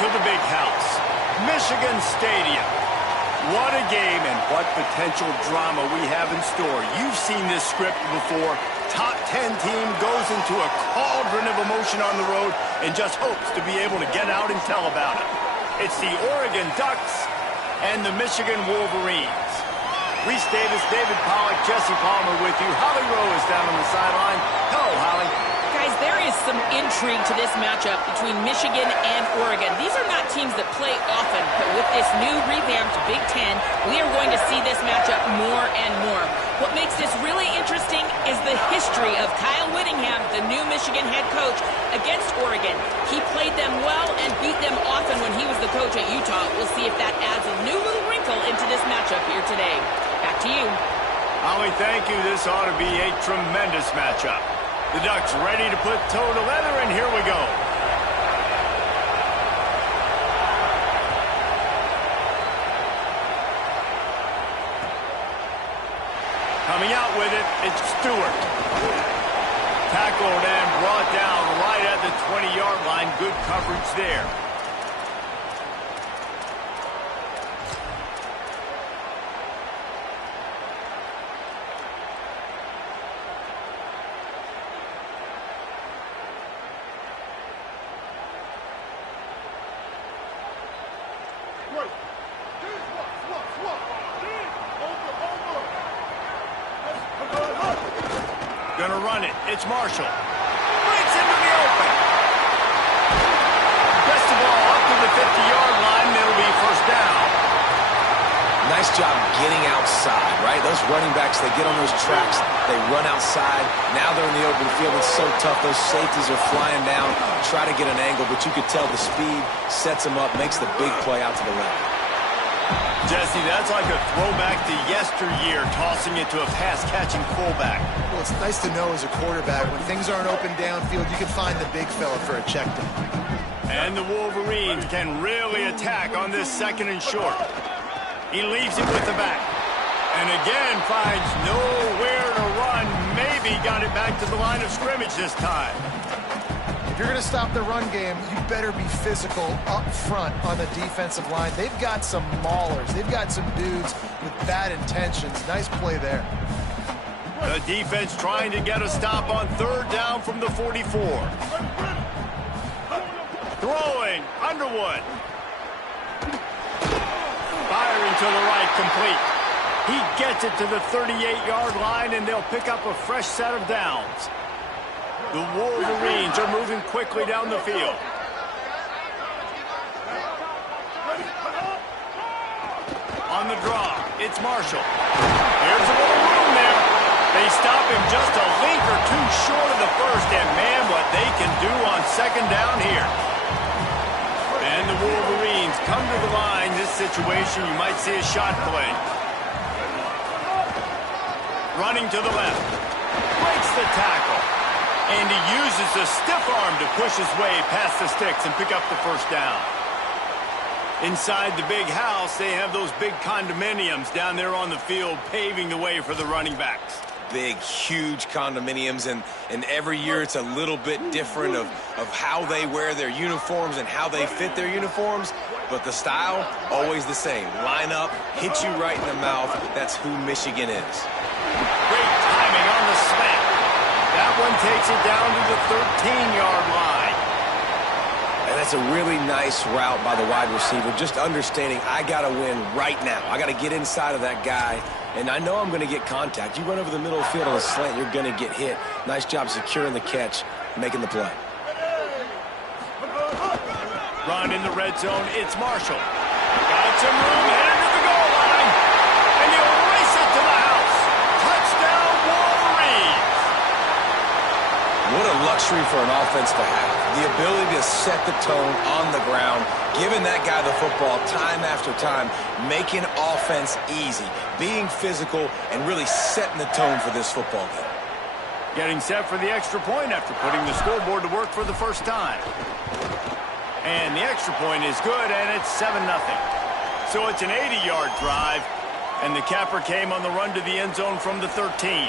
to the big house, Michigan Stadium. What a game and what potential drama we have in store. You've seen this script before. Top 10 team goes into a cauldron of emotion on the road and just hopes to be able to get out and tell about it. It's the Oregon Ducks and the Michigan Wolverines. Reese Davis, David Pollack, Jesse Palmer with you. Holly Rowe is down on the sideline. Hello, Holly. Guys, there is some intrigue to this matchup between Michigan and Oregon. These are not teams that play often, but with this new revamped Big Ten, we are going to see this matchup more and more. What makes this really interesting is the history of Kyle Whittingham, the new Michigan head coach, against Oregon. He played them well and beat them often when he was the coach at Utah. We'll see if that adds a new little wrinkle into this matchup here today. Back to you. Holly, thank you. This ought to be a tremendous matchup. The Ducks ready to put toe to leather, and here we go. Coming out with it, it's Stewart. Tackled and brought down right at the 20-yard line. Good coverage there. Gonna run it. It's Marshall. Breaks into the open. Gets the ball up to the 50-yard line. It'll be first down. Nice job getting outside, right? Those running backs, they get on those tracks, they run outside. Now they're in the open field. It's so tough. Those safeties are flying down, try to get an angle, but you could tell the speed sets them up, makes the big play out to the left. Jesse, that's like a throwback to yesteryear, tossing it to a pass-catching fullback. Well, it's nice to know as a quarterback, when things aren't open downfield, you can find the big fella for a check down. And the Wolverines can really attack on this second and short. He leaves it with the back. And again finds nowhere to run. Maybe got it back to the line of scrimmage this time. If you're going to stop the run game, you better be physical up front on the defensive line. They've got some maulers. They've got some dudes with bad intentions. Nice play there. The defense trying to get a stop on third down from the 44. Throwing, Underwood. Firing to the right, complete. He gets it to the 38-yard line, and they'll pick up a fresh set of downs. The Wolverines are moving quickly down the field. On the draw, it's Marshall. Here's a little room there. They stop him just a link or two short of the first, and man, what they can do on second down here. And the Wolverines come to the line. This situation, you might see a shot play. Running to the left. Breaks the tackle. And he uses a stiff arm to push his way past the sticks and pick up the first down. Inside the big house, they have those big condominiums down there on the field paving the way for the running backs. Big, huge condominiums, and every year it's a little bit different of how they wear their uniforms and how they fit their uniforms, but the style, always the same. Line up, hit you right in the mouth. That's who Michigan is. Great timing on the slant. That one takes it down to the 13-yard line. And that's a really nice route by the wide receiver, just understanding I got to win right now. I got to get inside of that guy, and I know I'm going to get contact. You run over the middle of the field on a slant, you're going to get hit. Nice job securing the catch, making the play. Run in the red zone, it's Marshall. Got some room, headed to the goal line, and he'll race it to the house. Touchdown, Wolverines. What a luxury for an offense to have. The ability to set the tone on the ground, giving that guy the football time after time, making offense easy, being physical, and really setting the tone for this football game. Getting set for the extra point after putting the scoreboard to work for the first time. And the extra point is good, and it's 7-0. So it's an 80-yard drive, and the capper came on the run to the end zone from the 13.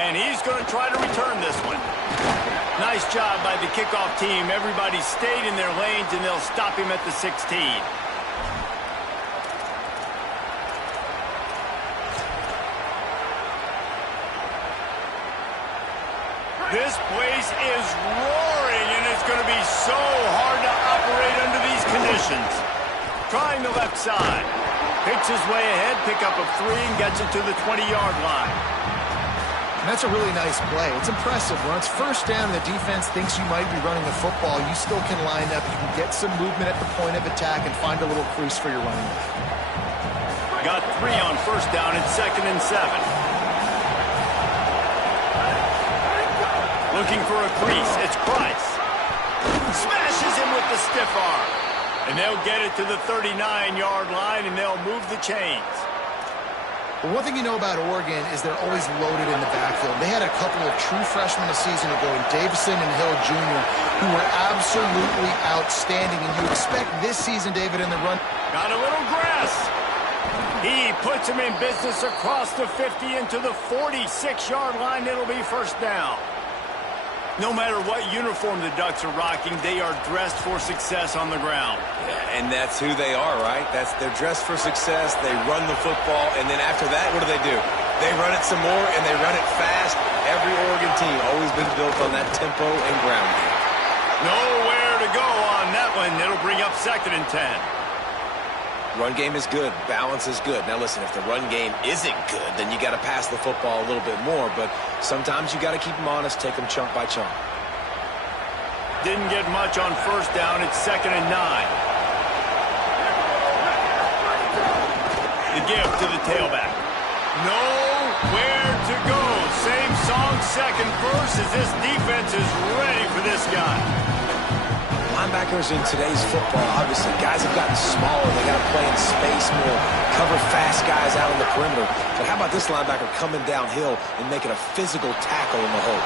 And he's going to try to return this one. Nice job by the kickoff team. Everybody stayed in their lanes, and they'll stop him at the 16. This place is roaring, and it's going to be so hard to operate under these conditions. Trying the left side. Picks his way ahead, pick up a 3, and gets it to the 20-yard line. And that's a really nice play. It's impressive. When it's first down and the defense thinks you might be running the football, you still can line up. You can get some movement at the point of attack and find a little crease for your running back. Got 3 on first down and 2nd and 7. Looking for a crease. It's Price. Smashes him with the stiff arm. And they'll get it to the 39-yard line, and they'll move the chains. Well, one thing you know about Oregon is they're always loaded in the backfield. They had a couple of true freshmen a season ago in Davison and Hill Jr. who were absolutely outstanding. And you expect this season, David, in the run. Got a little grass. He puts him in business across the 50 into the 46-yard line. It'll be first down. No matter what uniform the Ducks are rocking, they are dressed for success on the ground. Yeah, and that's who they are, right? They're dressed for success. They run the football, and then after that, what do? They run it some more, and they run it fast. Every Oregon team always been built on that tempo and ground game. Nowhere to go on that one. It'll bring up 2nd and 10. Run game is good. Balance is good. Now, listen, if the run game isn't good, then you got to pass the football a little bit more. But sometimes you got to keep them honest, take them chunk by chunk. Didn't get much on first down. It's 2nd and 9. The give to the tailback. Nowhere to go. Same song, second verse, as this defense is ready for this guy. Linebackers in today's football, obviously, guys have gotten smaller. They got to play in space more, cover fast guys out on the perimeter. But how about this linebacker coming downhill and making a physical tackle in the hole?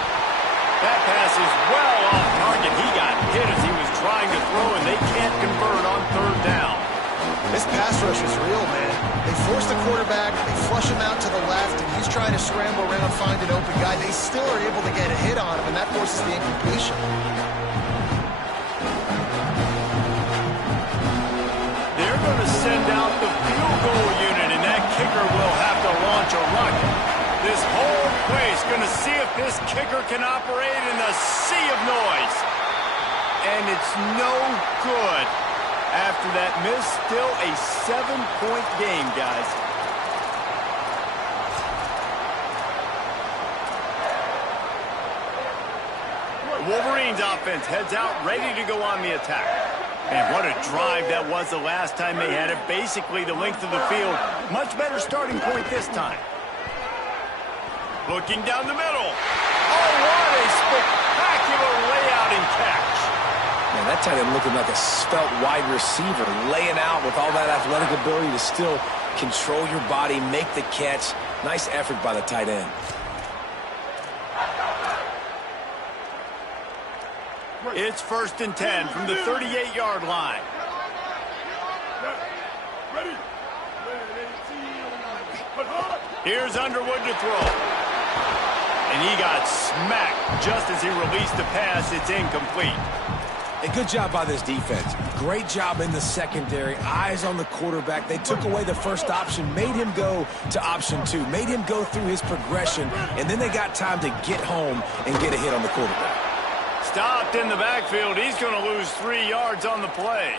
That pass is well off target. He got hit as he was trying to throw, and they can't convert on 3rd down. This pass rush is real, man. They force the quarterback, they flush him out to the left, and he's trying to scramble around, find an open guy. They still are able to get a hit on him, and that forces the incompletion. They're going to send out the field goal unit, and that kicker will have to launch a rocket. This whole place going to see if this kicker can operate in the sea of noise. And it's no good. After that miss, still a 7-point game, guys. Wolverines offense heads out, ready to go on the attack. And what a drive that was the last time they had it. Basically the length of the field. Much better starting point this time. Looking down the middle. Oh, what a spectacular layout and catch. Man, that tight end looking like a svelte wide receiver, laying out with all that athletic ability to still control your body, make the catch. Nice effort by the tight end. It's 1st and 10 from the 38-yard line. Here's Underwood to throw. And he got smacked just as he released the pass. It's incomplete. A good job by this defense. Great job in the secondary. Eyes on the quarterback. They took away the first option, made him go to option 2, made him go through his progression, and then they got time to get home and get a hit on the quarterback. Stopped in the backfield. He's going to lose 3 yards on the play.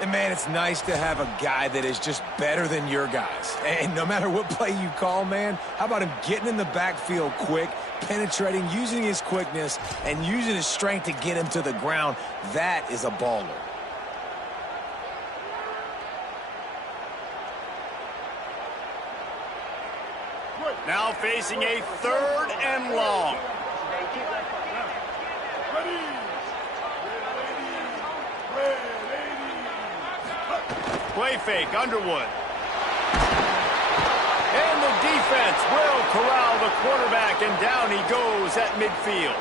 And, man, it's nice to have a guy that is just better than your guys. And no matter what play you call, man, how about him getting in the backfield quick, penetrating, using his quickness, and using his strength to get him to the ground? That is a baller. Now facing a 3rd and long. Play fake, Underwood. And the defense will corral the quarterback, and down he goes at midfield.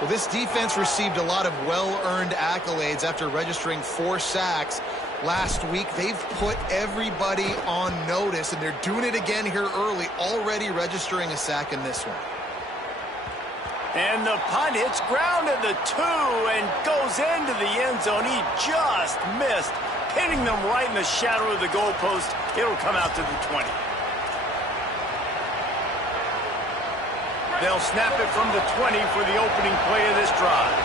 Well, this defense received a lot of well-earned accolades after registering 4 sacks. last week. They've put everybody on notice, and they're doing it again here early, already registering a sack in this one. And the punt hits ground at the 2 and goes into the end zone. He just missed, pinning them right in the shadow of the goalpost. It'll come out to the 20. They'll snap it from the 20 for the opening play of this drive.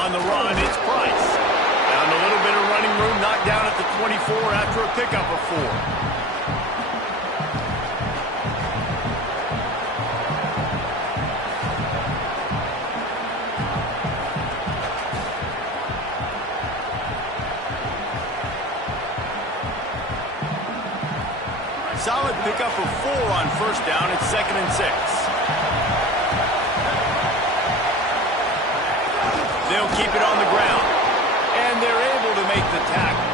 On the run, it's Price. Found a little bit of running room, knocked down at the 24 after a pickup of 4. Solid pickup of 4 on first down. It's 2nd and 6. They'll keep it on the ground. And they're able to make the tackle.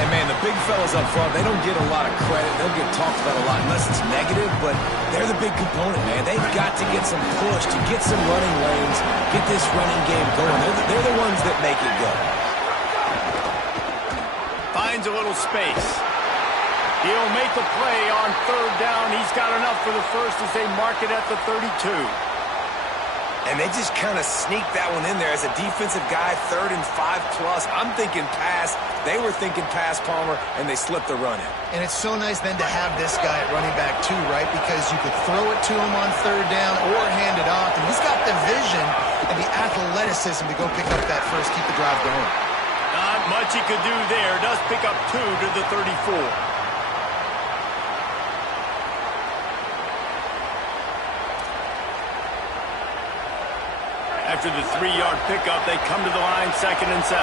And, man, the big fellas up front, they don't get a lot of credit. They'll get talked about a lot unless it's negative, but they're the big component, man. They've got to get some push, to get some running lanes, get this running game going. They're the ones that make it go. Finds a little space. He'll make the play on third down. He's got enough for the first as they mark it at the 32. And they just kind of sneak that one in there as a defensive guy, 3rd and 5+. I'm thinking pass. They were thinking pass, Palmer, and they slipped the run in. And it's so nice then to have this guy at running back too, right? Because you could throw it to him on third down or hand it off. And he's got the vision and the athleticism to go pick up that first, keep the drive going. Not much he could do there. Does pick up 2 to the 34. After the 3-yard pickup, they come to the line, 2nd and 7.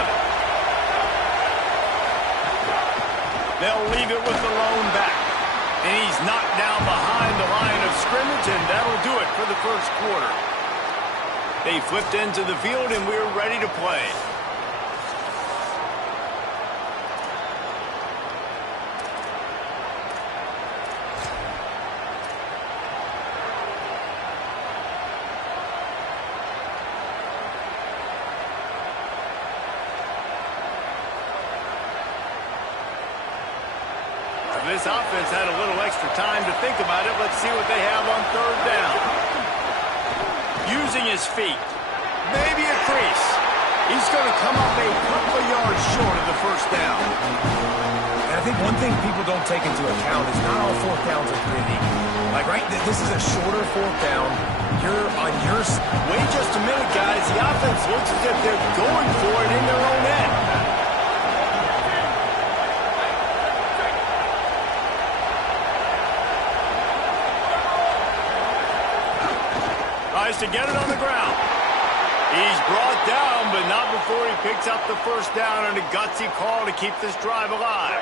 They'll leave it with the lone back. And he's knocked down behind the line of scrimmage, and that'll do it for the first quarter. They flipped into the field, and we're ready to play. This offense had a little extra time to think about it. Let's see what they have on third down. Using his feet. Maybe a crease. He's going to come up a couple of yards short of the first down. And I think one thing people don't take into account is not all 4th downs are created equal. Like, right, this is a shorter 4th down. You're on your... Wait just a minute, guys. The offense looks as if they're going for it in their own end. To get it on the ground. He's brought down, but not before he picks up the first down, and a gutsy call to keep this drive alive.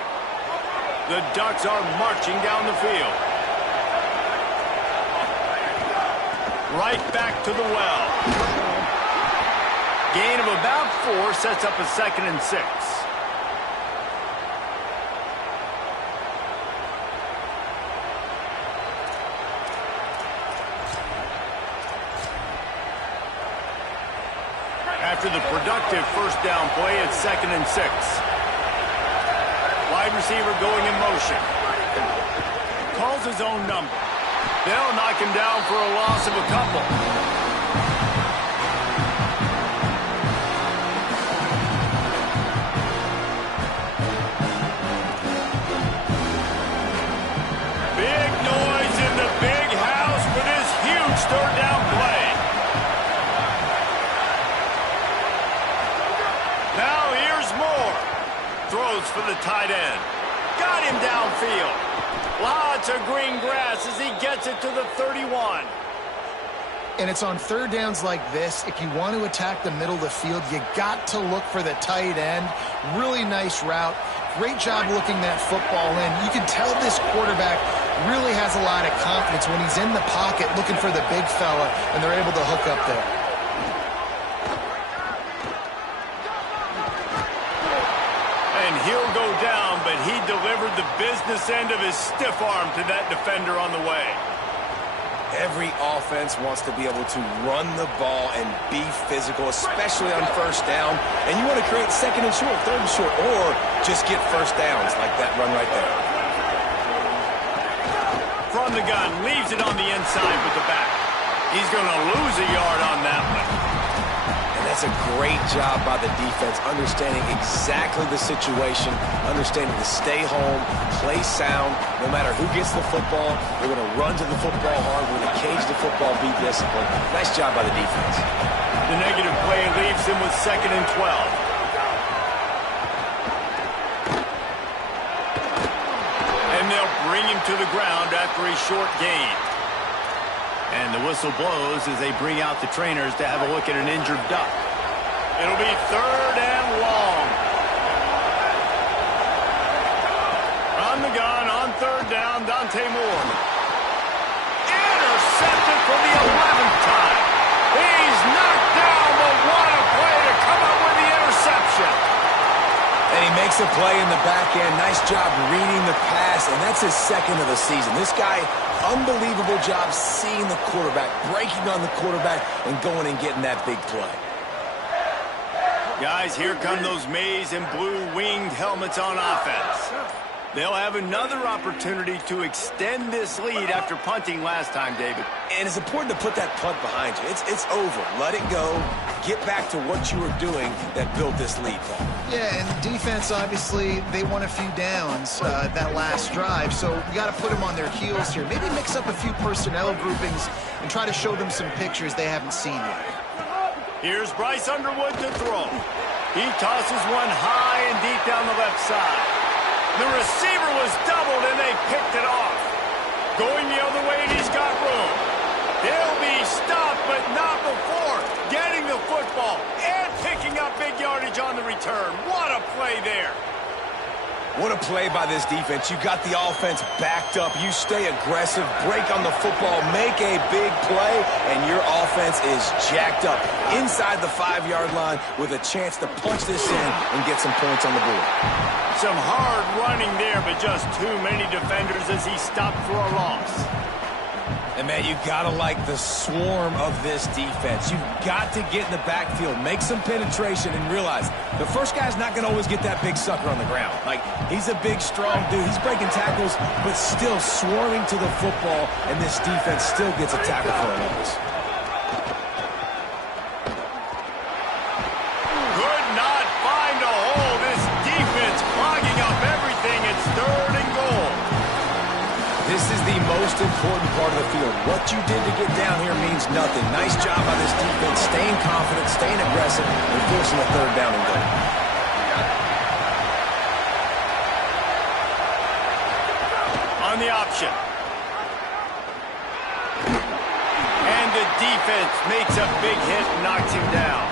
The Ducks are marching down the field. Right back to the well. Gain of about 4 sets up a 2nd and 6. After the productive first down play, it's 2nd and 6. Wide receiver going in motion. Calls his own number. They'll knock him down for a loss of a couple. Big noise in the big house for this huge third down play. Now here's Moore. Throws for the tight end. Got him downfield. Lots of green grass as he gets it to the 31. And it's on third downs like this. If you want to attack the middle of the field, you got to look for the tight end. Really nice route. Great job looking that football in. You can tell this quarterback really has a lot of confidence when he's in the pocket looking for the big fella, and they're able to hook up there. And he'll go down, but he delivered the business end of his stiff arm to that defender on the way. Every offense wants to be able to run the ball and be physical, especially on first down. And you want to create second and short, third and short, or just get first downs like that run right there. From the gun, leaves it on the inside with the back. He's going to lose a yard on that one. And that's a great job by the defense, understanding exactly the situation, understanding to stay home, play sound. No matter who gets the football, they're going to run to the football hard. We're going to cage the football, be disciplined. Nice job by the defense. The negative play leaves him with 2nd and 12. Bring him to the ground after a short gain. And the whistle blows as they bring out the trainers to have a look at an injured duck. It'll be 3rd and long. On the gun, on 3rd down, Dante Moore. Intercepted for the 11th time. He's knocked down, but what a play to come up with the interception. And he makes a play in the back end. Nice job reading the pass, and that's his 2nd of the season. This guy, unbelievable job seeing the quarterback, breaking on the quarterback, and going and getting that big play. Guys, here come those maize and blue winged helmets on offense. They'll have another opportunity to extend this lead after punting last time, David. And it's important to put that punt behind you. It's over. Let it go. Get back to what you were doing that built this lead, Paul. Yeah, and defense, obviously, they won a few downs that last drive, so we got to put them on their heels here. Maybe mix up a few personnel groupings and try to show them some pictures they haven't seen yet. Here's Bryce Underwood to throw. He tosses one high and deep down the left side. The receiver was doubled, and they picked it off. Going the other way, and he's got room. He'll be stopped, but not before getting the football and picking up big yardage on the return. What a play there. What a play by this defense. You got the offense backed up. You stay aggressive, break on the football, make a big play, and your offense is jacked up inside the 5-yard line with a chance to punch this in and get some points on the board. Some hard running there, but just too many defenders as he stopped for a loss. And, man, you got to like the swarm of this defense. You've got to get in the backfield, make some penetration, and realize the first guy's not going to always get that big sucker on the ground. Like, he's a big, strong dude. He's breaking tackles, but still swarming to the football, and this defense still gets a tackle for a loss. Could not find a hole. This defense clogging up everything. It's 3rd and goal. This is the most important part of the field. What you did to get down here means nothing. Nice job by this defense, staying confident, staying aggressive, and forcing a 3rd down and goal. On the option. And the defense makes a big hit and knocks him down.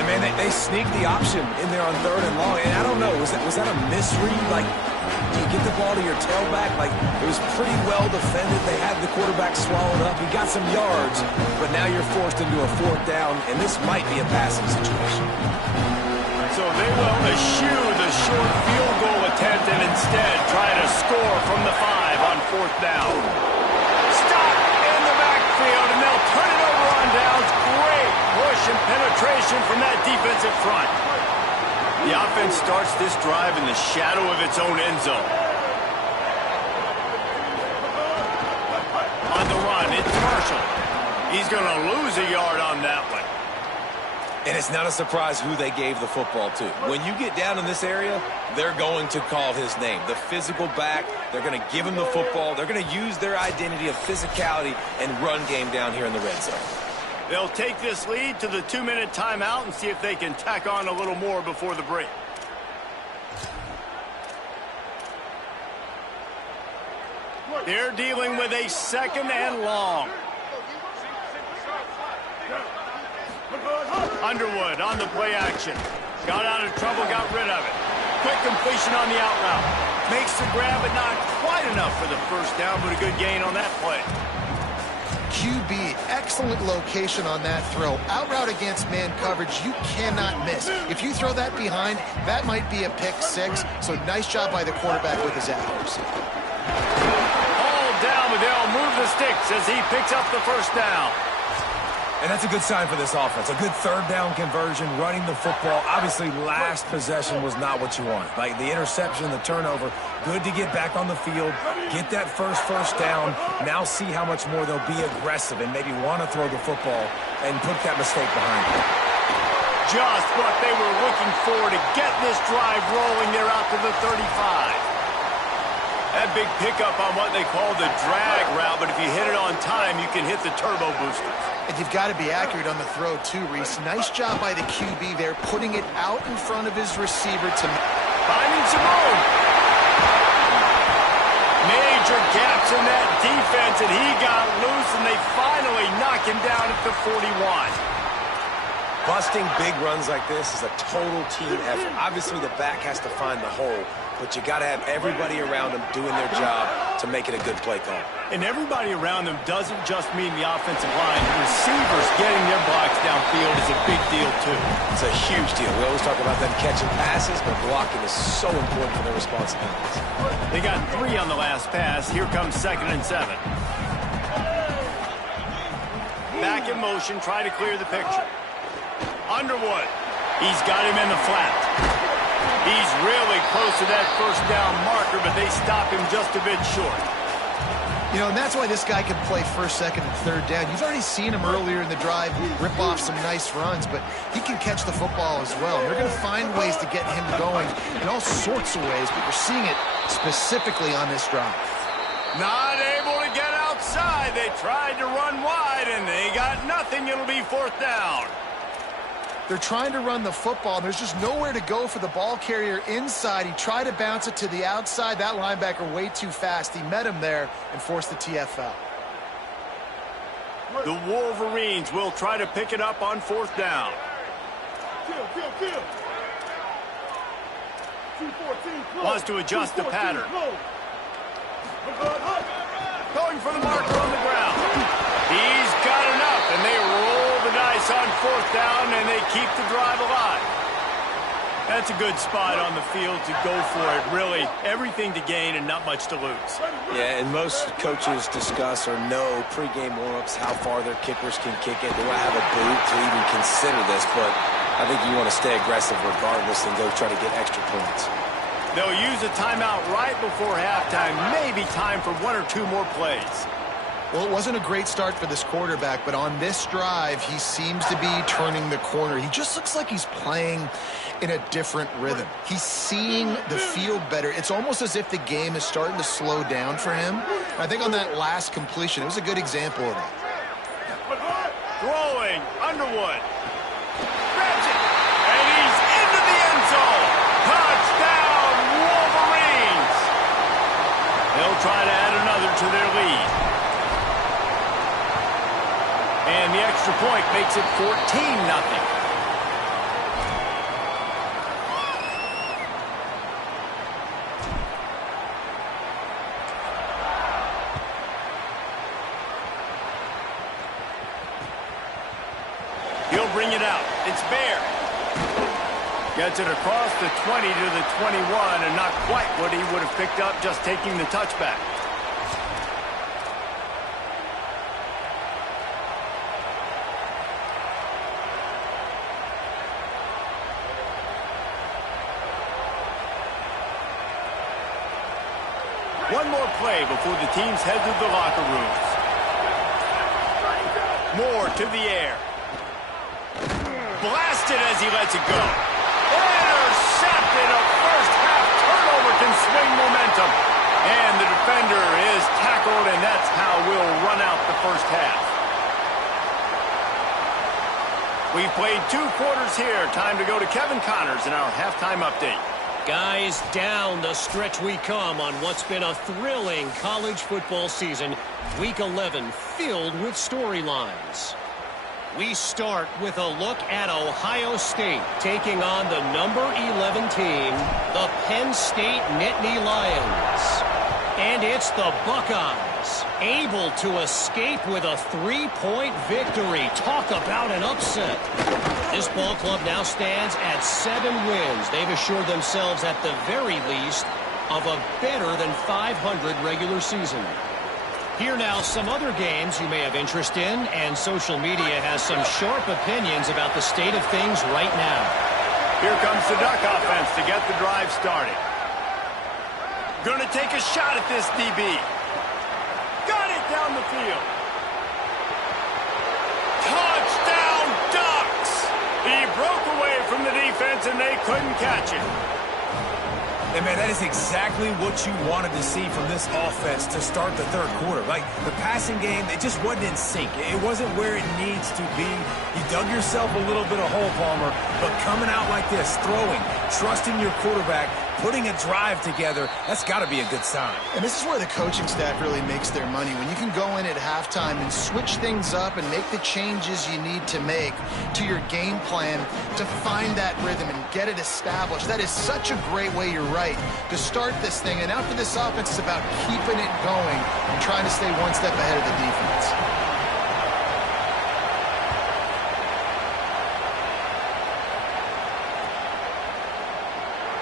And, man, they sneaked the option in there on 3rd and long. And I don't know, was that a misread? Like, do you get the ball to your tailback? Like, it was pretty well defended. They had the quarterback swallowed up. He got some yards, but now you're forced into a 4th down, and this might be a passing situation. So they will eschew the short field goal attempt and instead try to score from the 5 on 4th down. Stop in the backfield, and they'll turn it over on downs. Great push and penetration from that defensive front. The offense starts this drive in the shadow of its own end zone. On the run, it's Marshall. He's going to lose a yard on that one. And it's not a surprise who they gave the football to. When you get down in this area, they're going to call his name. The physical back, they're going to give him the football. They're going to use their identity of physicality and run game down here in the red zone. They'll take this lead to the 2-minute timeout and see if they can tack on a little more before the break. They're dealing with a 2nd and long. Underwood on the play action. Got out of trouble, got rid of it. Quick completion on the out route. Makes the grab, but not quite enough for the 1st down, but a good gain on that play. QB, excellent location on that throw. Out route against man coverage, you cannot miss. If you throw that behind, that might be a pick 6. So nice job by the quarterback with his hours. All down with move the sticks as he picks up the first down. And that's a good sign for this offense. A good third down conversion, running the football. Obviously, last possession was not what you want. Like the interception, the turnover, good to get back on the field, get that first down. Now see how much more they'll be aggressive and maybe want to throw the football and put that mistake behind them. Just what they were looking for to get this drive rolling. They're out to the 35. That big pickup on what they call the drag route, but if you hit it on time, you can hit the turbo boosters. And you've got to be accurate on the throw, too, Reese. Nice job by the QB there, putting it out in front of his receiver to... Finding some room. Major gaps in that defense, and he got loose, and they finally knock him down at the 41. Busting big runs like this is a total team effort. Obviously, the back has to find the hole, but you got to have everybody around them doing their job to make it a good play call. And everybody around them doesn't just mean the offensive line. The receivers getting their blocks downfield is a big deal, too. It's a huge deal. We always talk about them catching passes, but blocking is so important for their responsibilities. They got 3 on the last pass. Here comes 2nd and 7. Back in motion, try to clear the picture. Underwood, he's got him in the flat. He's really close to that first down marker, but they stop him just a bit short. You know, and that's why this guy can play first, second, and third down. You've already seen him earlier in the drive rip off some nice runs, but he can catch the football as well. And they're going to find ways to get him going in all sorts of ways, but you're seeing it specifically on this drive. Not able to get outside. They tried to run wide, and they got nothing. It'll be 4th down. They're trying to run the football, and there's just nowhere to go for the ball carrier inside. He tried to bounce it to the outside. That linebacker way too fast. He met him there and forced the TFL. The Wolverines will try to pick it up on 4th down. Wants to adjust the pattern. Going for the marker on the ground. He's got enough, and they roll the dice on 4th down, and they keep the drive alive. That's a good spot on the field to go for it. Really, everything to gain and not much to lose. Yeah, and most coaches discuss or know pregame warm-ups how far their kickers can kick it. Do I have a boot to even consider this? But I think you want to stay aggressive regardless and go try to get extra points. They'll use a timeout right before halftime. Maybe time for 1 or 2 more plays. Well, it wasn't a great start for this quarterback, but on this drive, he seems to be turning the corner. He just looks like he's playing in a different rhythm. He's seeing the field better. It's almost as if the game is starting to slow down for him. I think on that last completion, it was a good example of that. Throwing, Underwood. Grabs it, and he's into the end zone. Touchdown, Wolverines. They'll try to add another to their lead. And the extra point makes it 14-0. He'll bring it out. It's Bear. Gets it across the 20 to the 21, and not quite what he would have picked up just taking the touchback. One more play before the teams head to the locker rooms. Moore to the air. Blasted as he lets it go. Intercepted. A first-half turnover can swing momentum. And the defender is tackled, and that's how we'll run out the first half. We've played 2 quarters here. Time to go to Kevin Connors in our halftime update. Guys, down the stretch we come on what's been a thrilling college football season. Week 11 filled with storylines. We start with a look at Ohio State taking on the number 11 team, the Penn State Nittany Lions. And it's the Buckeyes, able to escape with a 3-point victory. Talk about an upset. This ball club now stands at 7 wins. They've assured themselves at the very least of a better than 500 regular season. Here now, some other games you may have interest in, and social media has some sharp opinions about the state of things right now. Here comes the Duck offense to get the drive started. Going to take a shot at this DB. Got it down the field. Touchdown, Ducks! He broke away from the defense, and they couldn't catch it. And, man, that is exactly what you wanted to see from this offense to start the third quarter. Like, the passing game, it just wasn't in sync. It wasn't where it needs to be. You dug yourself a little bit of hole, Palmer, but coming out like this, throwing, trusting your quarterback, putting a drive together, that's got to be a good sign. And this is where the coaching staff really makes their money. When you can go in at halftime and switch things up and make the changes you need to make to your game plan to find that rhythm and get it established. That is such a great way, you're right, to start this thing. And now for this offense, it's about keeping it going and trying to stay one step ahead of the defense.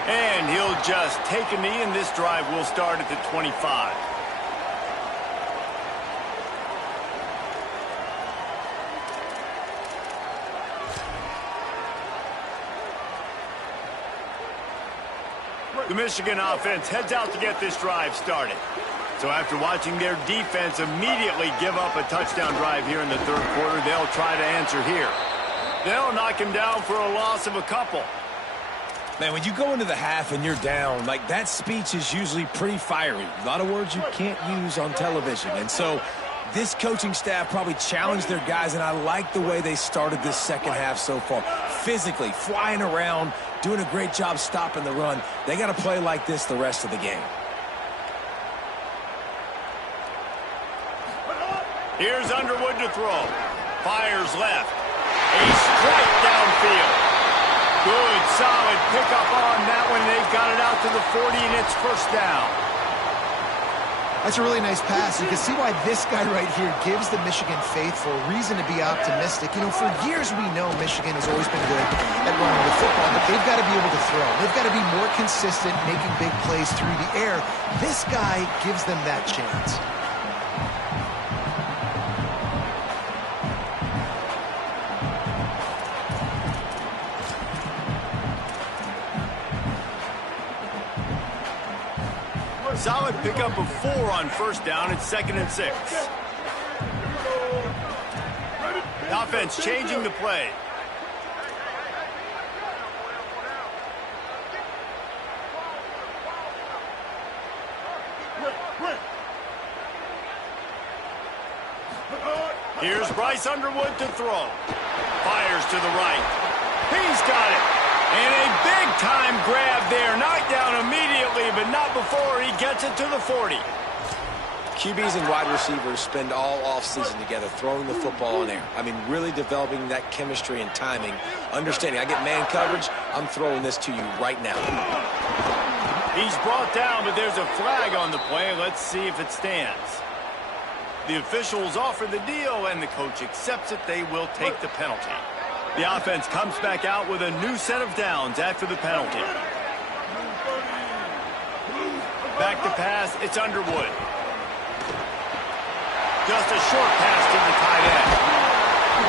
And he'll just take a knee, and this drive will start at the 25. The Michigan offense heads out to get this drive started. So after watching their defense immediately give up a touchdown drive here in the third quarter, they'll try to answer here. They'll knock him down for a loss of a couple. Man, when you go into the half and you're down, like, that speech is usually pretty fiery. A lot of words you can't use on television. And so this coaching staff probably challenged their guys, and I like the way they started this second half so far. Physically, flying around, doing a great job stopping the run. They got to play like this the rest of the game. Here's Underwood to throw. Fires left. A strike downfield. Good, solid pickup on that one. They've got it out to the 40, and it's first down. That's a really nice pass. You can see why this guy right here gives the Michigan faithful reason to be optimistic. You know, for years we know Michigan has always been good at running the football, but they've got to be able to throw. They've got to be more consistent, making big plays through the air. This guy gives them that chance. Solid pickup of 4 on first down. It's 2nd and 6. The offense changing the play. Here's Bryce Underwood to throw. Fires to the right. He's got it. And a big-time grab there. Knocked down immediately, but not before he gets it to the 40. QBs and wide receivers spend all offseason together throwing the football in air. I mean, really developing that chemistry and timing. Understanding, I get man coverage, I'm throwing this to you right now. He's brought down, but there's a flag on the play. Let's see if it stands. The officials offer the deal, and the coach accepts it. They will take the penalty. The offense comes back out with a new set of downs after the penalty. Back to pass, it's Underwood. Just a short pass to the tight end.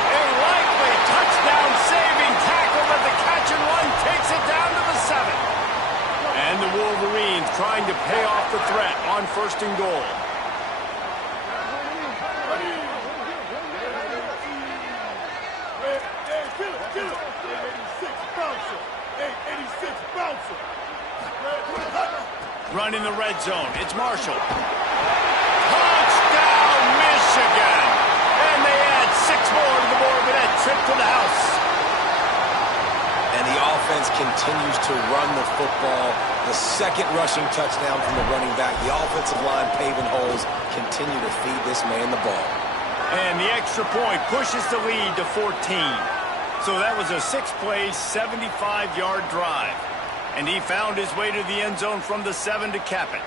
A likely touchdown-saving tackle, but the catch and run takes it down to the 7. And the Wolverines trying to pay off the threat on 1st and goal. Run in the red zone. It's Marshall. Touchdown, Michigan! And they add 6 more to the board with that trip to the house. And the offense continues to run the football. The second rushing touchdown from the running back. The offensive line paving holes. Continue to feed this man the ball. And the extra point pushes the lead to 14. So that was a 6-play, 75-yard drive. And he found his way to the end zone from the 7 to cap it.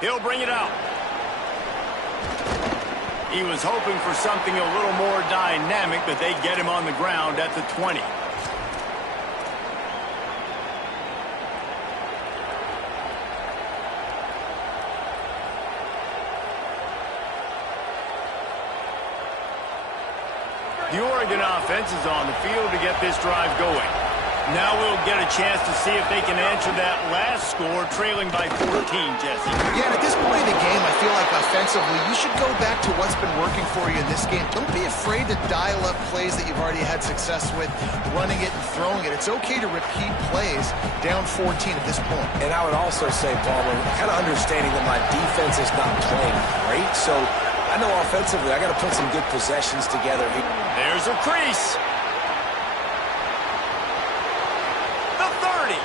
He'll bring it out. He was hoping for something a little more dynamic, but they get him on the ground at the 20. The Oregon offense is on the field to get this drive going. Now we'll get a chance to see if they can answer that last score, trailing by 14, Jesse. Yeah, and at this point of the game, I feel like offensively, you should go back to what's been working for you in this game. Don't be afraid to dial up plays that you've already had success with, running it and throwing it. It's okay to repeat plays down 14 at this point. And I would also say, Palmer, kind of understanding that my defense is not playing great, so I know offensively I got to put some good possessions together. There's a crease. The 30.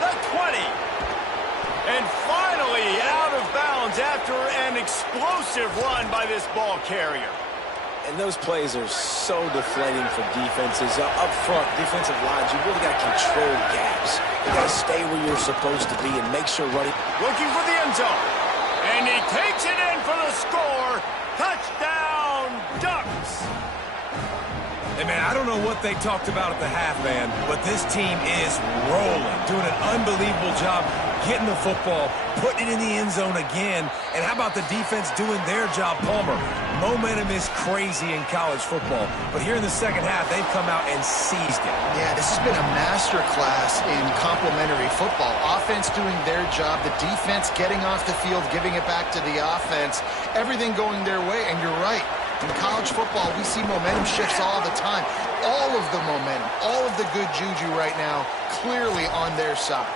The 20. And finally out of bounds after an explosive run by this ball carrier. And those plays are so deflating for defenses. Up front, defensive lines, you really got to control gaps. You got to stay where you're supposed to be and make sure running. Looking for the end zone. And he takes it in for the score. Touchdown, Ducks. Hey, man, I don't know what they talked about at the half, man, but this team is rolling, doing an unbelievable job getting the football, putting it in the end zone again. And how about the defense doing their job, Palmer? Momentum is crazy in college football, but here in the second half, they've come out and seized it. Yeah, this has been a masterclass in complementary football. Offense doing their job, the defense getting off the field, giving it back to the offense, everything going their way, and you're right. In college football, we see momentum shifts all the time. All of the momentum, all of the good juju right now, clearly on their side.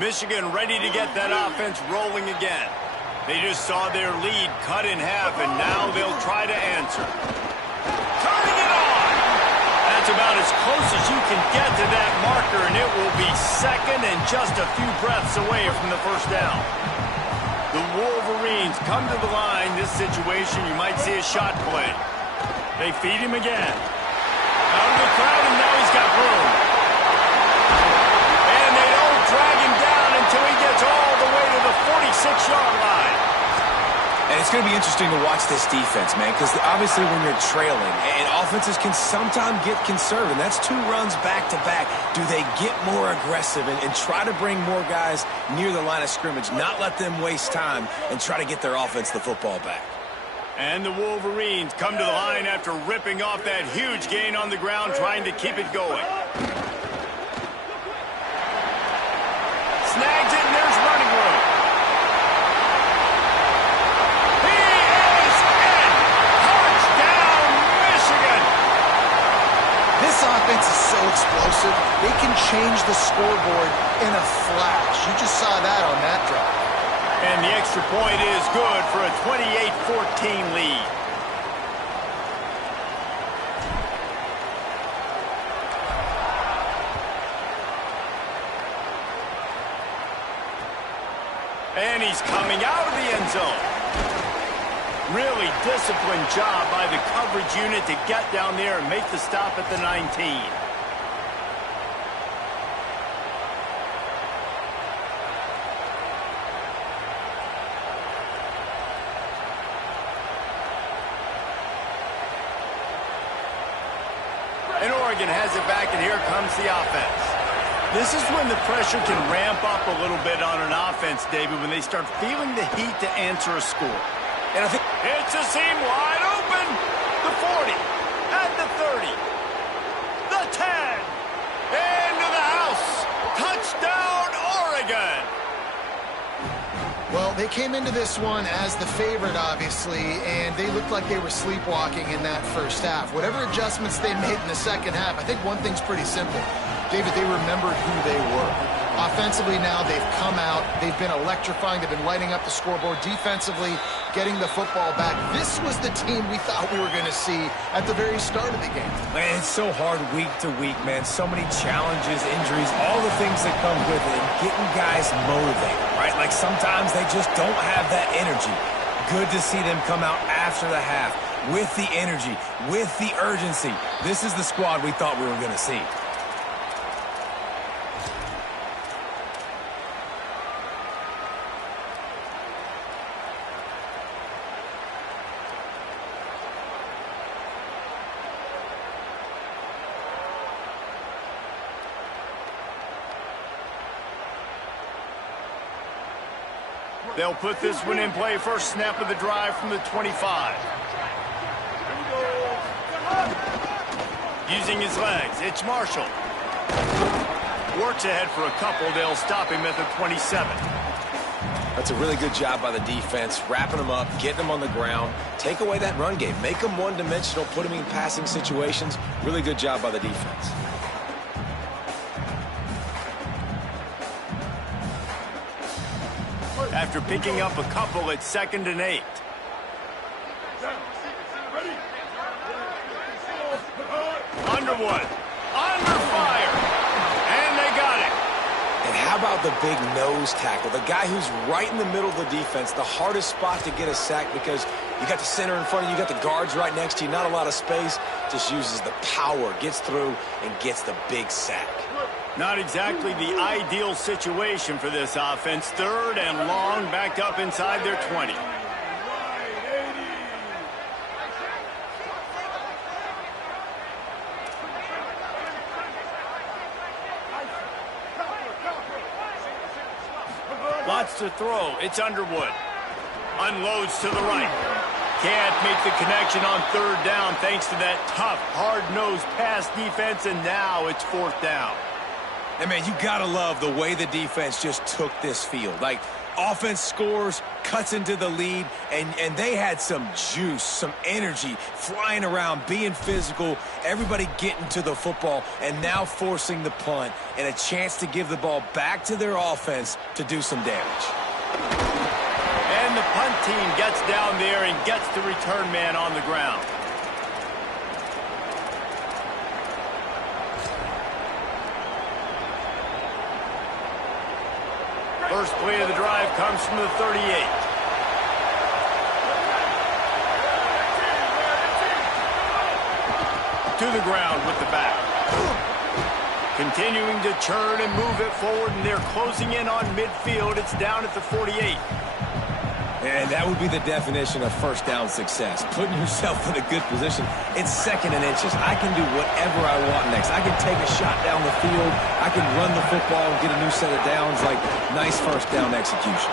Michigan ready to get that offense rolling again. They just saw their lead cut in half, and now they'll try to answer. Turning it on! That's about as close as you can get to that marker, and it will be second and just a few breaths away from the first down. The Wolverines come to the line. This situation, you might see a shot play. They feed him again. Out of the crowd, and now he's got room. And they don't drag him down until he gets all the way to the 46-yard line. And it's going to be interesting to watch this defense, man, because obviously when you're trailing, and offenses can sometimes get conservative, and that's 2 runs back-to-back. Do they get more aggressive and try to bring more guys near the line of scrimmage, not let them waste time, and try to get their offense the football back? And the Wolverines come to the line after ripping off that huge gain on the ground, trying to keep it going. Snags it, and there's running room. He is in! Touchdown, Michigan! This offense is so explosive, they can change the scoreboard in a flash. You just saw that on that drive. And the extra point is good for a 28-14 lead. And he's coming out of the end zone. Really disciplined job by the coverage unit to get down there and make the stop at the 19. And Oregon has it back, and here comes the offense. This is when the pressure can ramp up a little bit on an offense, David, when they start feeling the heat to answer a score. And I think it's a seam wide open. The 40, at the 30, the 10, into the house. Touchdown, Oregon. Well, they came into this one as the favorite, obviously, and they looked like they were sleepwalking in that first half. Whatever adjustments they made in the second half, I think one thing's pretty simple. David, they remembered who they were. Offensively now, they've come out. They've been electrifying. They've been lighting up the scoreboard. Defensively, getting the football back. This was the team we thought we were going to see at the very start of the game. Man, it's so hard week to week, man. So many challenges, injuries, all the things that come with it, and getting guys motivated, right? Like sometimes they just don't have that energy. Good to see them come out after the half with the energy, with the urgency. This is the squad we thought we were going to see. They'll put this one in play. First snap of the drive from the 25. Using his legs, it's Marshall. Works ahead for a couple. They'll stop him at the 27. That's a really good job by the defense, wrapping them up, getting them on the ground, take away that run game, make them one-dimensional, put them in passing situations. Really good job by the defense. After picking up a couple at 2nd and 8. Underwood, under fire, and they got it. And how about the big nose tackle? The guy who's right in the middle of the defense, the hardest spot to get a sack because you got the center in front of you, you got the guards right next to you, not a lot of space, just uses the power, gets through, and gets the big sack. Not exactly the ideal situation for this offense. 3rd and long, backed up inside their 20. Lots to throw. It's Underwood. Unloads to the right. Can't make the connection on 3rd down thanks to that tough, hard-nosed pass defense, and now it's 4th down. And, man, you got to love the way the defense just took this field. Like, offense scores, cuts into the lead, and they had some juice, some energy, flying around, being physical, everybody getting to the football, and now forcing the punt and a chance to give the ball back to their offense to do some damage. And the punt team gets down there and gets the return man on the ground. First play of the drive comes from the 38. To the ground with the back. Continuing to churn and move it forward, and they're closing in on midfield. It's down at the 48. And that would be the definition of first down success. Putting yourself in a good position. It's 2nd and inches. I can do whatever I want next. I can take a shot down the field. I can run the football and get a new set of downs. Like, nice first down execution.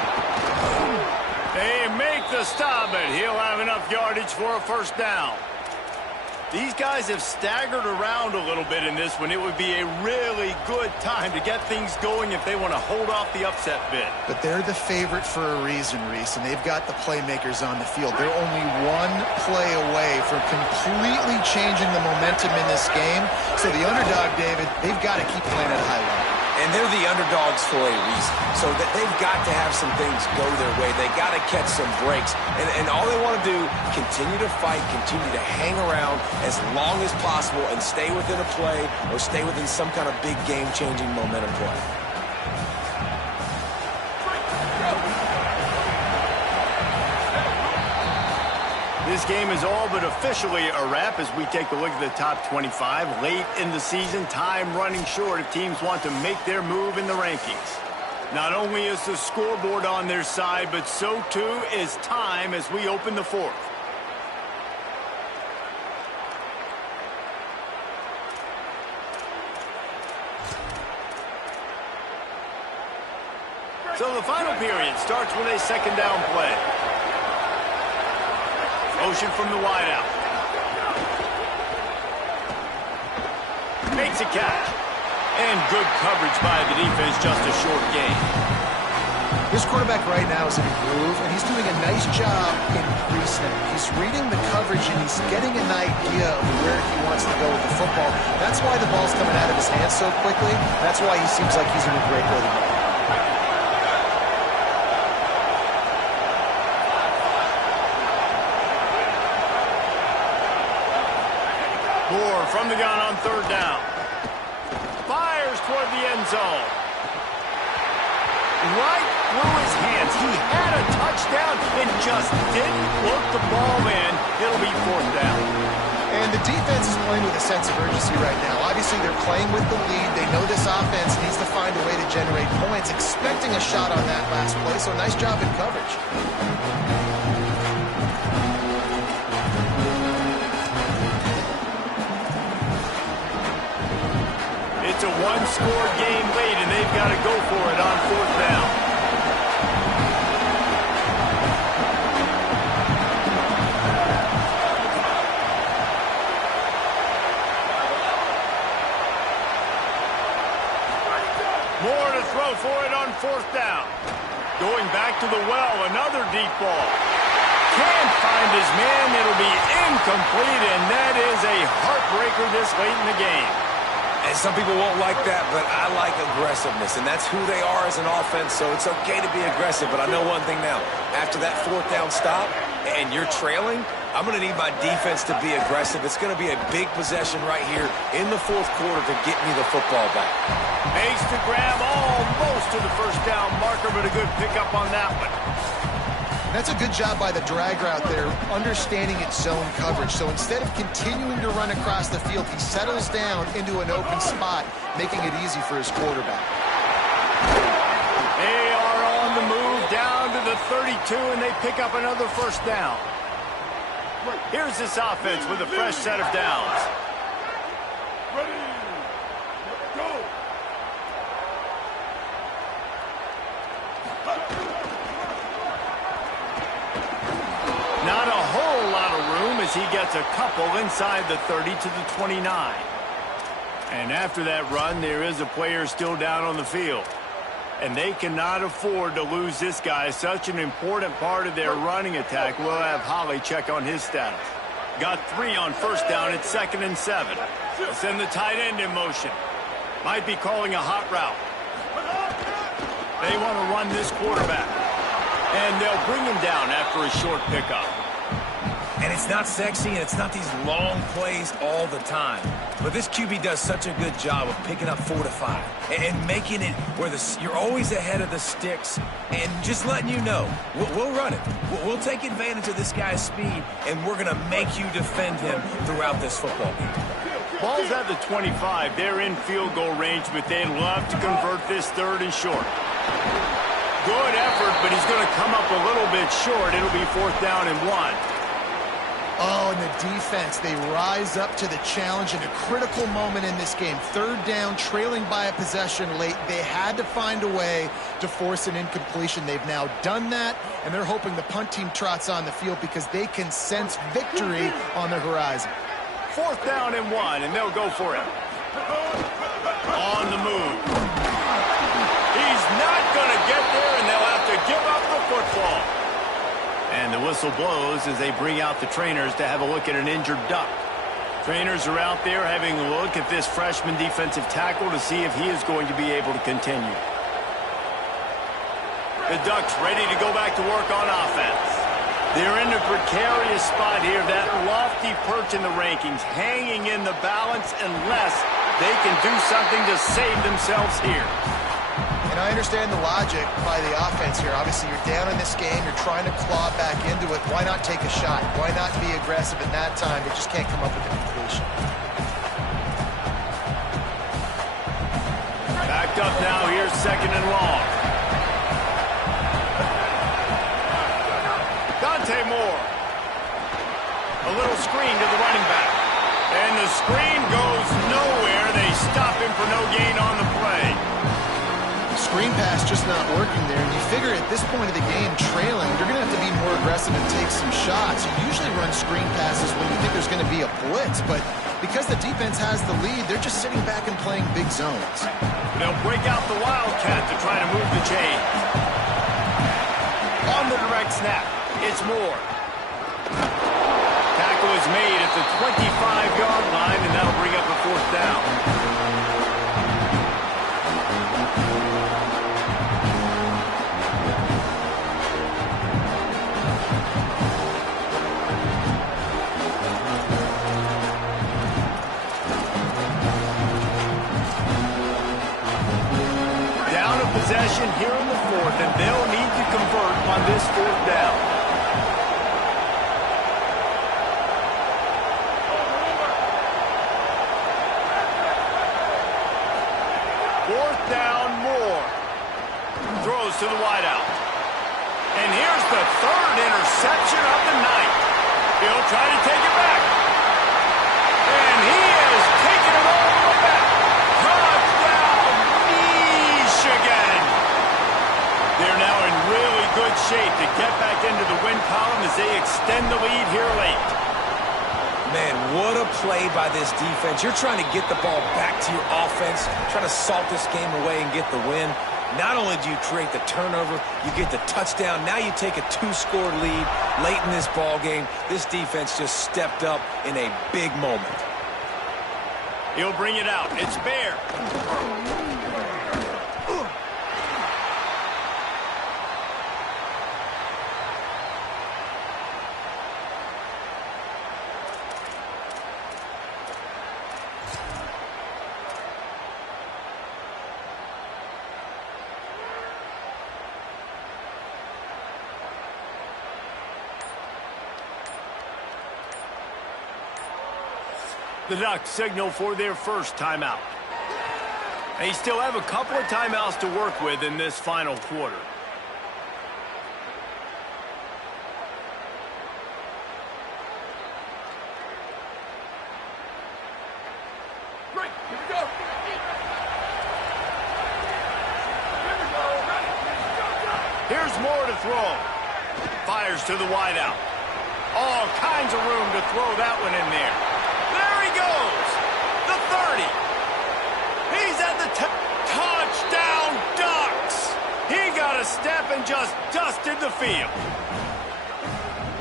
They make the stop, and he'll have enough yardage for a first down. These guys have staggered around a little bit in this one. It would be a really good time to get things going if they want to hold off the upset bid. But they're the favorite for a reason, Reese, and they've got the playmakers on the field. They're only one play away from completely changing the momentum in this game. So the underdog, David, they've got to keep playing at a high level. And they're the underdogs for a reason. So that they've got to have some things go their way. They got to catch some breaks. And all they want to do, continue to fight, continue to hang around as long as possible and stay within a play or stay within some kind of big game-changing momentum play. This game is all but officially a wrap as we take a look at the top 25. Late in the season, time running short if teams want to make their move in the rankings. Not only is the scoreboard on their side, but so too is time as we open the 4th. So the final period starts with a 2nd down play. Motion from the wideout. Makes a catch. And good coverage by the defense, just a short gain. This quarterback right now is in a groove, and he's doing a nice job in pre-snap. He's reading the coverage, and he's getting an idea of where he wants to go with the football. That's why the ball's coming out of his hands so quickly. That's why he seems like he's in a great rhythm. Moore from the gun on third down. Fires toward the end zone. Right through his hands. He had a touchdown and just didn't look the ball in. It'll be fourth down. And the defense is playing with a sense of urgency right now. Obviously, they're playing with the lead. They know this offense needs to find a way to generate points, expecting a shot on that last play, so nice job in coverage. It's a one-score game lead, and they've got to go for it on fourth down. Moore to throw for it on fourth down. Going back to the well, another deep ball. Can't find his man. It'll be incomplete, and that is a heartbreaker this late in the game. And some people won't like that, but I like aggressiveness, and that's who they are as an offense, so it's okay to be aggressive. But I know one thing now. After that fourth down stop and you're trailing, I'm going to need my defense to be aggressive. It's going to be a big possession right here in the fourth quarter to get me the football back. Makes the grab almost to the first down marker, but a good pickup on that one. That's a good job by the drag route there, understanding its zone coverage. So instead of continuing to run across the field, he settles down into an open spot, making it easy for his quarterback. They are on the move down to the 32, and they pick up another first down. Here's this offense with a fresh set of downs. Ready, go! Not a whole lot of room as he gets a couple inside the 30 to the 29. And after that run, there is a player still down on the field. And they cannot afford to lose this guy. Such an important part of their running attack. We'll have Holly check on his status. Got 3 on first down. It's 2nd and 7. They'll send the tight end in motion. Might be calling a hot route. They want to run this quarterback. And they'll bring him down after a short pickup. And it's not sexy, and it's not these long plays all the time. But this QB does such a good job of picking up 4 to 5 and making it where you're always ahead of the sticks and just letting you know, we'll run it. We'll take advantage of this guy's speed, and we're going to make you defend him throughout this football game. Ball's at the 25. They're in field goal range, but they'd love to convert this 3rd and short. Good effort, but he's going to come up a little bit short. It'll be 4th down and 1. Oh, and the defense, they rise up to the challenge in a critical moment in this game. 3rd down, trailing by a possession late. They had to find a way to force an incompletion. They've now done that, and they're hoping the punt team trots on the field because they can sense victory on the horizon. 4th down and 1, and they'll go for it. On the move. He's not going to get there, and they'll have to give up the football. And the whistle blows as they bring out the trainers to have a look at an injured Duck. Trainers are out there having a look at this freshman defensive tackle to see if he is going to be able to continue. The Ducks ready to go back to work on offense. They're in a precarious spot here, that lofty perch in the rankings, hanging in the balance unless they can do something to save themselves here. And I understand the logic by the offense here. Obviously, you're down in this game. You're trying to claw back into it. Why not take a shot? Why not be aggressive in that time? They just can't come up with a completion. Backed up now. Here's 2nd and long. Dante Moore. A little screen to the running back. And the screen goes nowhere. They stop him for no gain on the play. Screen pass just not working there, and you figure at this point of the game, trailing, you're going to have to be more aggressive and take some shots. You usually run screen passes when you think there's going to be a blitz, but because the defense has the lead, they're just sitting back and playing big zones. They'll break out the Wildcat to try to move the chains. on the direct snap. It's Moore. Tackle is made at the 25-yard line, and that'll bring up a fourth down. Possession here in the fourth, and they'll need to convert on this fourth down. Fourth down, Moore. Throws to the wideout. And here's the third interception of the night. He'll try to take it back. And he is taking it all the way back. Touchdown, Michigan. They're now in really good shape to get back into the win column as they extend the lead here late. Man, what a play by this defense. You're trying to get the ball back to your offense, trying to salt this game away and get the win. Not only do you create the turnover, you get the touchdown. Now you take a 2-score lead late in this ball game. This defense just stepped up in a big moment. He'll bring it out. It's Bear. The Ducks signal for their first timeout. They still have a couple of timeouts to work with in this final quarter. Great, here we go. Here's Moore to throw. Fires to the wideout. All kinds of room to throw that one in there. There he goes. The 30. He's at the touchdown, Ducks. He got a step and just dusted the field.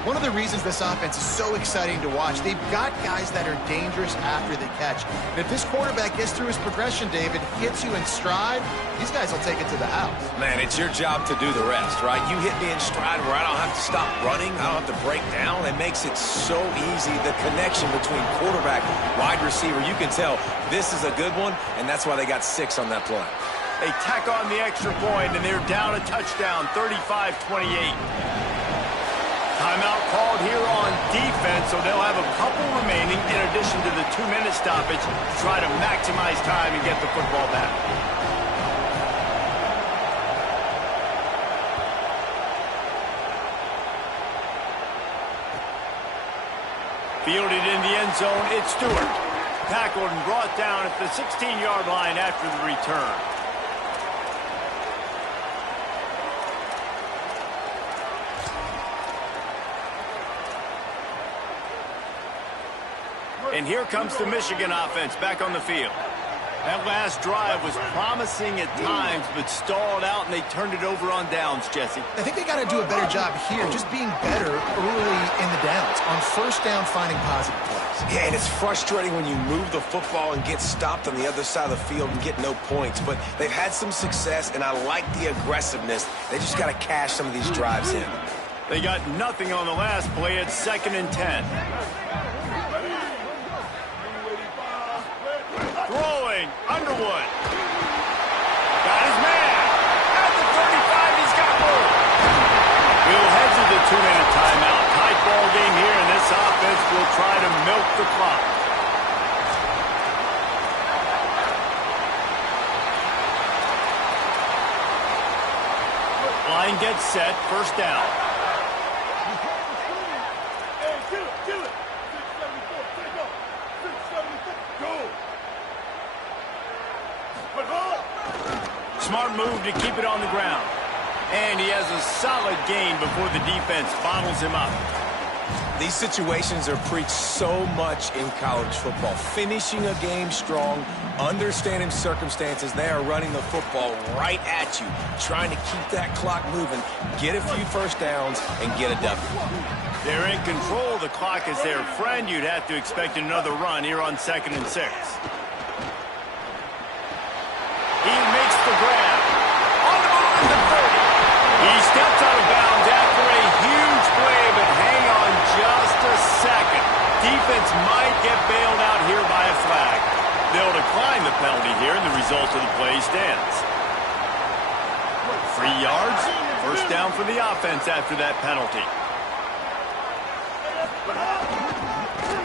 One of the reasons this offense is so exciting to watch, they've got guys that are dangerous after the catch. And if this quarterback gets through his progression, David, hits you in stride, these guys will take it to the house. Man, it's your job to do the rest, right? You hit me in stride where I don't have to stop running. I don't have to break down. It makes it so easy. The connection between quarterback, wide receiver, you can tell this is a good one, and that's why they got 6 on that play. They tack on the extra point, and they're down a touchdown, 35-28. Timeout called here on defense, so they'll have a couple remaining in addition to the 2-minute stoppage to try to maximize time and get the football back. Fielded in the end zone, it's Stewart. Tackled and brought down at the 16-yard line after the return. And here comes the Michigan offense back on the field. That last drive was promising at times, but stalled out, and they turned it over on downs, Jesse. I think they got to do a better job here, just being better early in the downs. On first down, finding positive plays. Yeah, and it's frustrating when you move the football and get stopped on the other side of the field and get no points. But they've had some success, and I like the aggressiveness. They just got to cash some of these drives in. They got nothing on the last play. It's 2nd and 10. Throwing, Underwood. Got his man. At the 35, he's got more. We'll head to the 2-minute timeout. Tight ball game here, and this offense will try to milk the clock. Line gets set, first down. Hey, kill it. 674, take off. 674, go. Smart move to keep it on the ground. And he has a solid gain before the defense bottles him up. These situations are preached so much in college football. Finishing a game strong, Understanding circumstances, they are running the football right at you, trying to keep that clock moving, get a few first downs, and get a W. They're in control. The clock is their friend. You'd have to expect another run here on 2nd and 6. He makes the grab. On the move to 30. He steps out of bounds after a huge play, but hang on just a second. Defense might get bailed out here by a flag. They'll decline the penalty here, and the result of the play stands. 3 yards, first down for the offense after that penalty.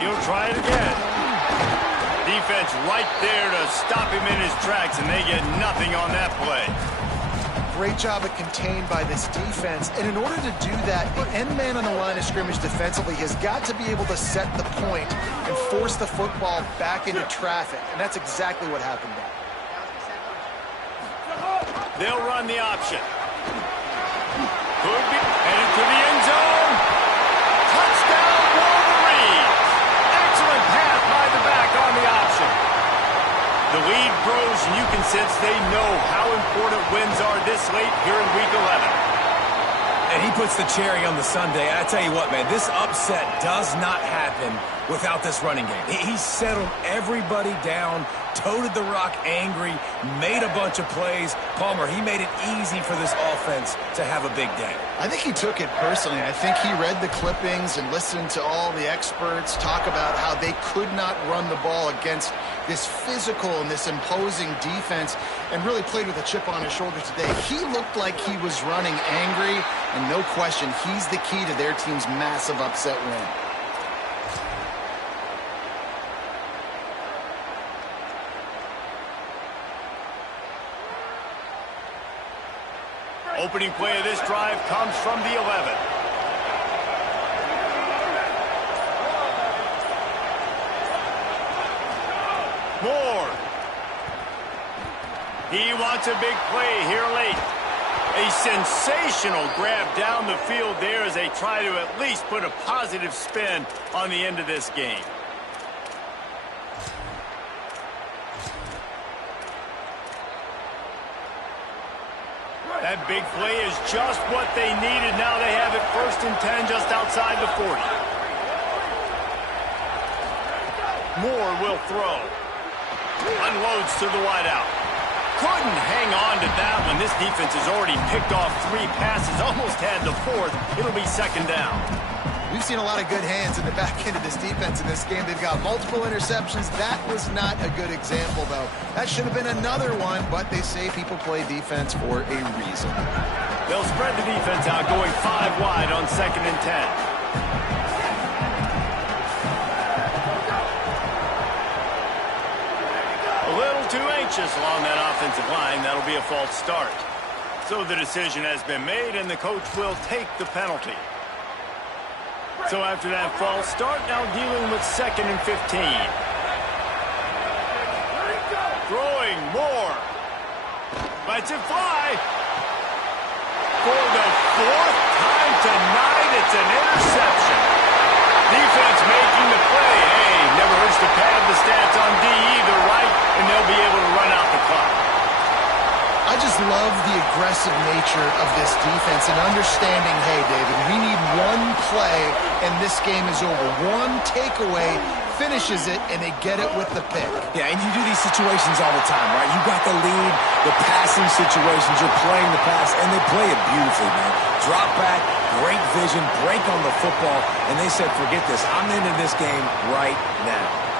He'll try it again. Defense right there to stop him in his tracks, and they get nothing on that play. Great job at contained by this defense. And in order to do that, the end man on the line of scrimmage defensively has got to be able to set the point and force the football back into traffic. And that's exactly what happened there. They'll run the option. Could be headed to the end zone. Touchdown, Wolverines. Excellent pass by the back on the option. The lead grows, and you can sense they know how important wins are this late here in Week 11. And he puts the cherry on the sundae. I tell you what, man, this upset does not happen without this running game. He settled everybody down, toted the rock angry, made a bunch of plays. Palmer, he made it easy for this offense to have a big day. I think he took it personally. I think he read the clippings and listened to all the experts talk about how they could not run the ball against this physical and this imposing defense, and really played with a chip on his shoulder today. He looked like he was running angry, and no question, he's the key to their team's massive upset win. Opening play of this drive comes from the 11. Moore. He wants a big play here late. A sensational grab down the field there as they try to at least put a positive spin on the end of this game. That big play is just what they needed. Now they have it 1st and 10 just outside the 40. Moore will throw. Unloads to the wideout. Couldn't hang on to that one. This defense has already picked off 3 passes, almost had the 4th. It'll be 2nd down. We've seen a lot of good hands in the back end of this defense in this game. They've got multiple interceptions. That was not a good example, though. That should have been another one, but they say people play defense for a reason. They'll spread the defense out, going 5 wide on 2nd and 10. A little too anxious along that offensive line. That'll be a false start. So the decision has been made, and the coach will take the penalty. So after that false start, now dealing with 2nd and 15. Throwing Moore. Lets it fly. For the 4th time tonight, it's an interception. Defense making the play. Hey, never hurts to pad the stats on D either, right? And they'll be able to run out the clock. I just love the aggressive nature of this defense and understanding, hey, David, we need one play and this game is over. One takeaway finishes it, and they get it with the pick. Yeah, and you do these situations all the time, right? You got the lead, the passing situations, you're playing the pass, and they play it beautifully, man. Drop back, great vision, break on the football, and they said, forget this, I'm into this game right now.